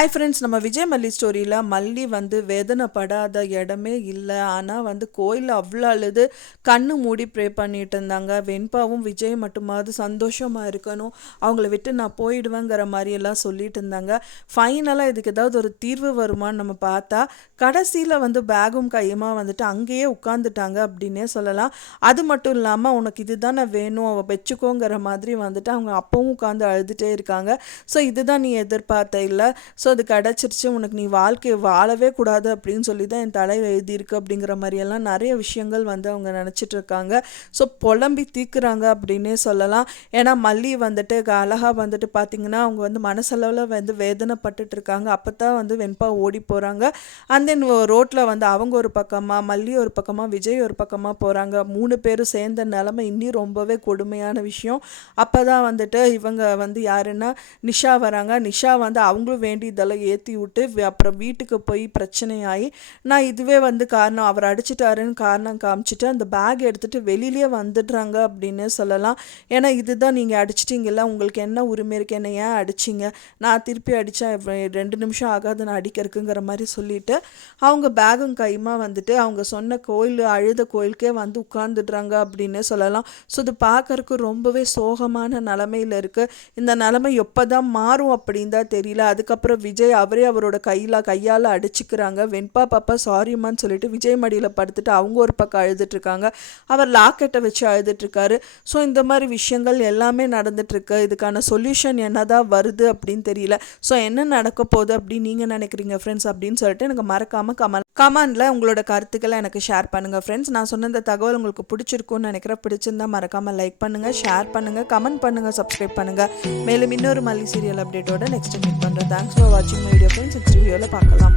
Hi friends, நம்ம விஜய் மல்லி ஸ்டோரியில் மல்லி வந்து வேதனைப்படாத இடமே இல்லை. ஆனால் வந்து கோயிலில் அவ்வளோ அழுது கண்ணு மூடி ப்ரே பண்ணிட்டு இருந்தாங்க. வெண்பாவும் விஜய் மட்டுமாவது சந்தோஷமாக இருக்கணும், அவங்கள விட்டு நான் போயிடுவேங்கிற மாதிரியெல்லாம் சொல்லிட்டு இருந்தாங்க. ஃபைனலாக இதுக்கு ஏதாவது ஒரு தீர்வு வருமானு நம்ம பார்த்தா கடைசியில் வந்து பேகும் கையுமா வந்துட்டு அங்கேயே உட்காந்துட்டாங்க அப்படின்னே சொல்லலாம். அது மட்டும் இல்லாமல் உனக்கு இதுதானே வேணும், அவள் வச்சுக்கோங்கிற மாதிரி வந்துட்டு அவங்க அப்பவும் உட்காந்து அழுதுகிட்டே இருக்காங்க. ஸோ இதுதான் நீ எதிர்பார்த்த இல்லை, ஸோ அது கிடச்சிருச்சு, உனக்கு நீ வாழ்க்கையை வாழவே கூடாது அப்படின்னு சொல்லி தான் என் தலையில் எழுதியிருக்கு அப்படிங்கிற மாதிரியெல்லாம் நிறைய விஷயங்கள் வந்து அவங்க நினச்சிட்டு இருக்காங்க. ஸோ புலம்பி தீக்குறாங்க அப்படின்னே சொல்லலாம். ஏன்னா மல்லி வந்துட்டு அழகாக வந்துட்டு பார்த்திங்கன்னா அவங்க வந்து மனசளவில் வந்து வேதனைப்பட்டுட்டு இருக்காங்க. அப்போ தான் வந்து வெண்பா ஓடி போகிறாங்க. அண்ட் தென் ரோட்டில் வந்து அவங்க ஒரு பக்கமாக, மல்லி ஒரு பக்கமாக, விஜய் ஒரு பக்கமாக போகிறாங்க. 3 பேரும் சேர்ந்த நிலமை இன்னும் ரொம்பவே கொடுமையான விஷயம். அப்போ தான் வந்துட்டு இவங்க வந்து யாருன்னா நிஷா வராங்க. நிஷா வந்து அவங்களும் வேண்டி இதெல்லாம் ஏற்றி விட்டு அப்புறம் வீட்டுக்கு போய் பிரச்சனையாகி நான் இதுவே வந்து காரணம், அவர் அடிச்சிட்டாருன்னு காரணம் காமிச்சிட்டு அந்த பேக் எடுத்துகிட்டு வெளியிலே வந்துடுறாங்க அப்படின்னு சொல்லலாம். ஏன்னா இதுதான் நீங்கள் அடிச்சிட்டிங்கல்ல, உங்களுக்கு என்ன உரிமை இருக்குது, என்ன ஏன் அடிச்சிங்க, நான் திருப்பி அடித்தா 2 நிமிஷம் ஆகாது நான் அடிக்கிறதுக்குங்கிற மாதிரி சொல்லிவிட்டு அவங்க பேகும் கையுமா வந்துட்டு அவங்க சொன்ன கோயில், அழுத கோயிலுக்கே வந்து உட்கார்ந்துடுறாங்க அப்படின்னு சொல்லலாம். ஸோ இது பார்க்கறக்கு ரொம்பவே சோகமான நிலமையில் இருக்குது. இந்த நிலமை எப்போ தான் மாறும் அப்படின்னு தான் தெரியல. அதுக்கப்புறம் விஜய் அவரே அவரோட கையால் அடிச்சுக்கிறாங்க. வெண்பா பாப்பா சாரிம்மான்னு சொல்லிட்டு விஜய் மடியில் படுத்துட்டு அவங்க ஒரு பக்கம் அழுதுட்ருக்காங்க. அவர் லாக்கெட்டை வச்சு அழுதுட்ருக்காரு. ஸோ இந்த மாதிரி விஷயங்கள் எல்லாமே நடந்துட்டுருக்கு. இதுக்கான சொல்யூஷன் என்னதான் வருது அப்படின்னு தெரியல. ஸோ என்ன நடக்க போகுது அப்படின்னு நீங்கள் நினைக்கிறீங்க ஃப்ரெண்ட்ஸ் அப்படின்னு சொல்லிட்டு எனக்கு மறக்காமல் கமெண்டில் உங்களோட கருத்துக்களை எனக்கு ஷேர் பண்ணுங்கள் ஃப்ரெண்ட்ஸ். நான் சொன்ன இந்த தகவல் உங்களுக்கு பிடிச்சிருக்குன்னு நினைக்கிறேன். பிடிச்சிருந்தா மறக்காமல் லைக் பண்ணுங்கள், ஷேர் பண்ணுங்கள், கமெண்ட் பண்ணுங்கள், சப்ஸ்கிரைப் பண்ணுங்கள். மேலும் இன்னொரு மல்லி சீரியல் அப்டேட்டோட நெக்ஸ்ட் மீட் பண்ணுறேன். தேங்க்ஸ் ஃபார் வாட்சிங் மை வீடியோ ஃப்ரெண்ட்ஸ். நெக்ஸ்ட் வீடியோவில் பார்க்கலாம்.